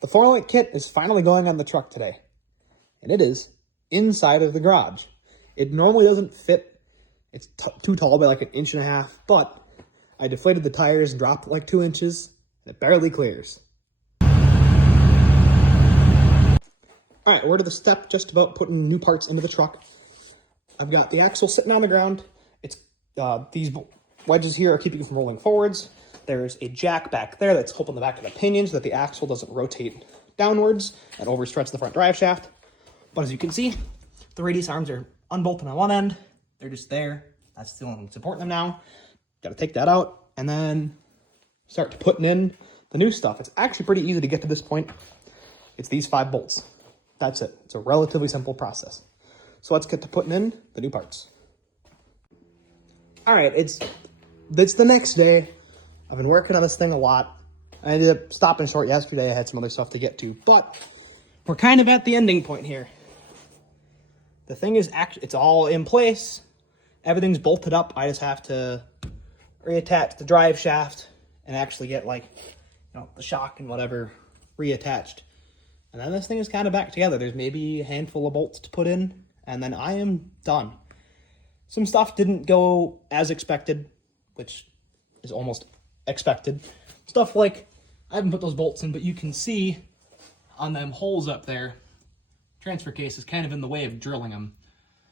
The 4Link kit is finally going on the truck today, and it is inside of the garage. It normally doesn't fit. It's too tall by like 1.5 inches, but I deflated the tires, dropped it like 2 inches, and it barely clears. All right, we're to the step just about putting new parts into the truck. I've got the axle sitting on the ground. It's these wedges here are keeping it from rolling forwards. There's a jack back there that's holding the back of the pinion so that the axle doesn't rotate downwards and overstretch the front drive shaft. But as you can see, the radius arms are unbolted on one end. They're just there. That's the only thing supporting them now. Got to take that out and then start putting in the new stuff. It's actually pretty easy to get to this point. It's these 5 bolts. That's it. It's a relatively simple process. So let's get to putting in the new parts. All right, it's the next day. I've been working on this thing a lot. I ended up stopping short yesterday. I had some other stuff to get to, but we're kind of at the ending point here. The thing is actually, it's all in place. Everything's bolted up. I just have to reattach the drive shaft and actually get the shock and whatever reattached. And then this thing is kind of back together. There's maybe a handful of bolts to put in, and then I am done. Some stuff didn't go as expected, which is almost expected. Stuff like, I haven't put those bolts in, but you can see on them holes up there, transfer case is kind of in the way of drilling them.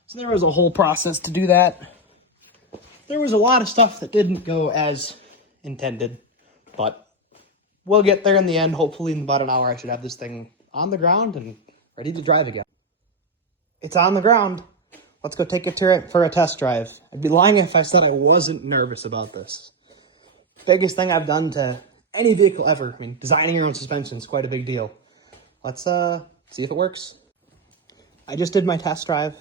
So there was a whole process to do that. There was a lot of stuff that didn't go as intended, but we'll get there in the end. Hopefully in about an hour I should have this thing on the ground and ready to drive again. It's on the ground. Let's go take it to it for a test drive. I'd be lying if I said I wasn't nervous about this. Biggest thing I've done to any vehicle ever. I mean, designing your own suspension is quite a big deal. Let's see if it works. I just did my test drive.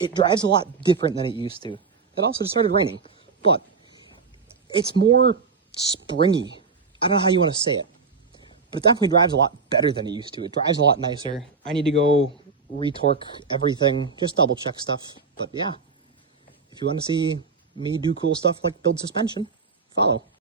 It drives a lot different than it used to. It also started raining, but it's more springy. I don't know how you want to say it, but it definitely drives a lot better than it used to. It drives a lot nicer. I need to go retorque everything, just double check stuff. But yeah, if you want to see me do cool stuff like build suspension, follow.